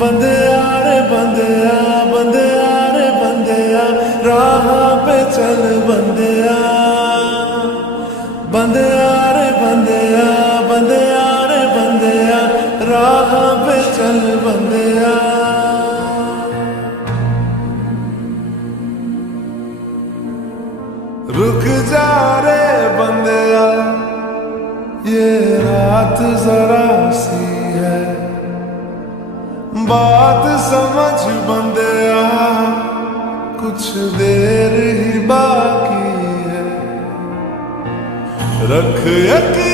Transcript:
बंदिया रे बंदिया, बंदिया रे बंदिया, राह पे चल बंदिया। बंदिया रे बंदिया, बंदिया रे बंदिया, राह पे चल बंदिया। रुक जा रे बंदिया, ये रात जरा सी है, बात समझ बंदिया, कुछ देर ही बाकी है। रख यकीन